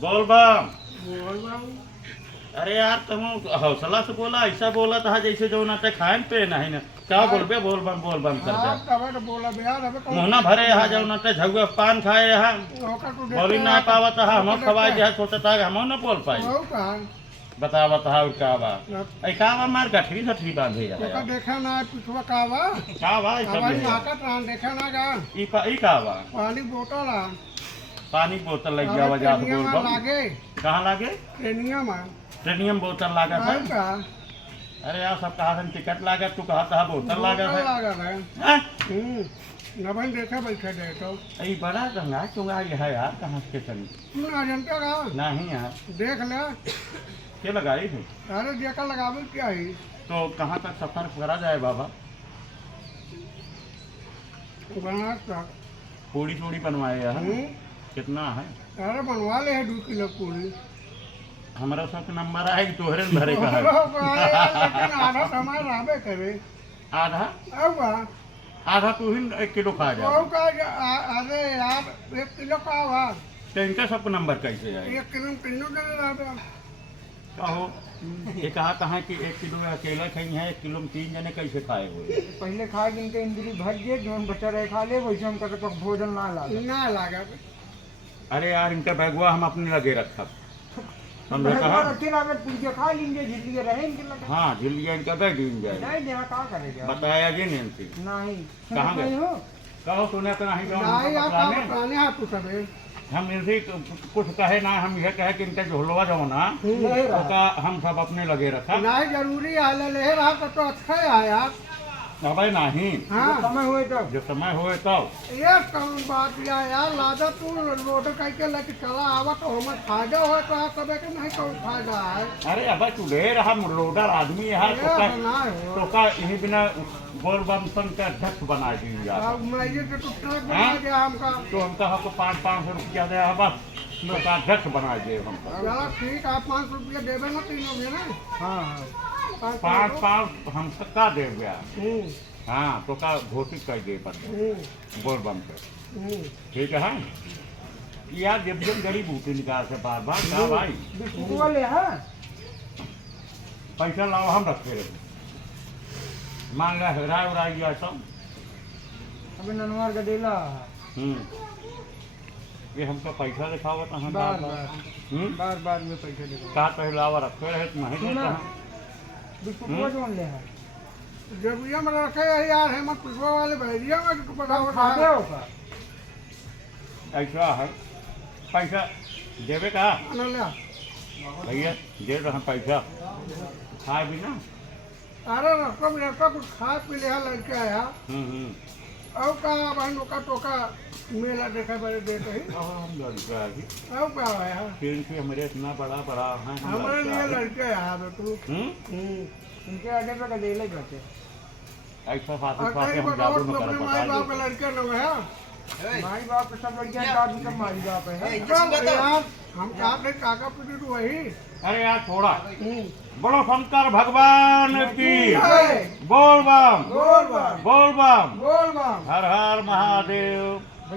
बोल बम। बोल बाबू। अरे यार तुम हौसला से बोला, ऐसा बोला था जैसे जो नाटे खाए पे नहीं ना क्या बोलबे, बोल बम कर हाँ जा। तबे तो बोला बिहार हमें कौन मुहना भरे यहाँ जो नाटे झगुआ पान खाए यहाँ होकर तू बोली ना पावत है, हम खवाए जो सोचता है हम न बोल पाई। हो कहाँ बतावत है का बा ऐ का बा मार गठरी गठरी बांधे तो का है देखा ना पिछवा का बा का बा ई सब हवाई है? नाका ट्रान देखा ना का ई का बा पानी बोतल आ पानी बोतल लग गया वजह से बोल बम। लागे कहाँ लागे? ट्रेनिया में प्रीमियम बोतल लागत है। का अरे यार सब कहा टिकट लागत, तू कहा था बोतल लागत है। लागत है हैं? नबन देखा बैठे दे तो ये बड़ा गंगा चुंगा ये है यार, कहाँ से चली? तू ना जानते का नहीं यार देख ले क्या लगाई थी? अरे देखा लगावे क्या ही तो कहाँ तक सफर करा जाए बाबा? बना का पूड़ी चूड़ी बनवाए है कितना है? अरे बनवा ले 2 किलो पूरी हमारा सब नंबर है तोहरे में भरे का है। लेकिन आधा समय रहबे करे आधा अब आधा तू ही 1 किलो खा जा। अरे यार 1 किलो का हुआ तो इनका सबको नंबर कैसे जाए? 1 किलो में तीनों जने रहबे कहो ये कहा कि 1 किलो में अकेला खाई है, 1 किलो में 3 जने कैसे खाए हुए? पहले खा के इनके इंद्री भर दिए, जो बचा रहे खा ले, वैसे हम कहते भोजन ना लागे। ना लागत अरे यार इनका बैगवा हम अपने लगे रखा हमने भगवान कहा अच्छी लागत पूछे खा लेंगे, झिल्लिए रहे इनके लगे। हाँ झिल्लिया इनका बैग गिन जाए। नहीं देना क्या करेगा? बताया जी नहीं इनसे। नहीं कहाँ गए? नहीं हो कहो सुने तो नहीं जाओ नहीं आप बताने। बताने आप तो सबे हम इनसे कुछ कहे ना, हम यह कहे कि इनका झोलवा जाओ ना नहीं तो रहा। का हम सब अपने लगे रखा। नहीं जरूरी है ले रहा तो अच्छा है यार अब नहीं हाँ समय हुए तब जो समय होए तब ये कौन बात यार लादा तू लोड करके लेके चला आवा तो हमें फायदा हो तो आप सबे के नहीं कोई फायदा है अरे अब तू ढेर हम लोडर आदमी है ये ना हो तो का यही बिना बोल बम संघ के अध्यक्ष बना दी यार। अब मैं ये तो ट्रक बना दिया हमका तो हमका हमको 500 रुपया दे बस तो का अध्यक्ष बना दिए हमको। चलो ठीक आप 5 रुपया देवे ना तीनों में ना हाँ 5 हम का दे गया। हम्म, हाँ तो का घोषित कर दिए पर बोल बम पे ठीक है। यार जब जब गरीब बूटी निकाल से बार बार का भाई बिस्कुट वाले हाँ पैसा लाओ हम रखे रहे मान ला हेरा उड़ा गया तो अबे ननवार का डेला ये हमको पैसा दिखावा तो हम बार बार बार में पैसे देगा। का पहलावा रखे रहे तो नहीं देता हम। बिस्कुट वो जोन ले है जब ये में रखे है यार है मत पिछवा वाले भैया में तो पता हो खाते रहा हो का ऐसा है पैसा देवे का है ले भैया दे रहे पैसा खाए भी ना। अरे रस्ता में लड़का कुछ खा पी लिया लड़के आया अब का भाई नोका टोका मेला देखा बड़े देते ही अब हम लड़का है अब क्या आया फिर से हमारे इतना बड़ा बड़ा है हम हमारे लड़का लिए है। लड़के आया बे तू इनके आगे पे का डेला ही करते ऐसा फाते और फाते कई हम बताओ जादू तू न अपने कर माई बाप पता के लड़के न है माई बाप के सब लड़कियां दादी सब माई बाप है चल यार हम कहा थे काका पुटी तो वही अरे यार थोड़ा बड़ो शंकर भगवान की बोल बम बोल बम बोल बम बोल बम हर हर महादेव।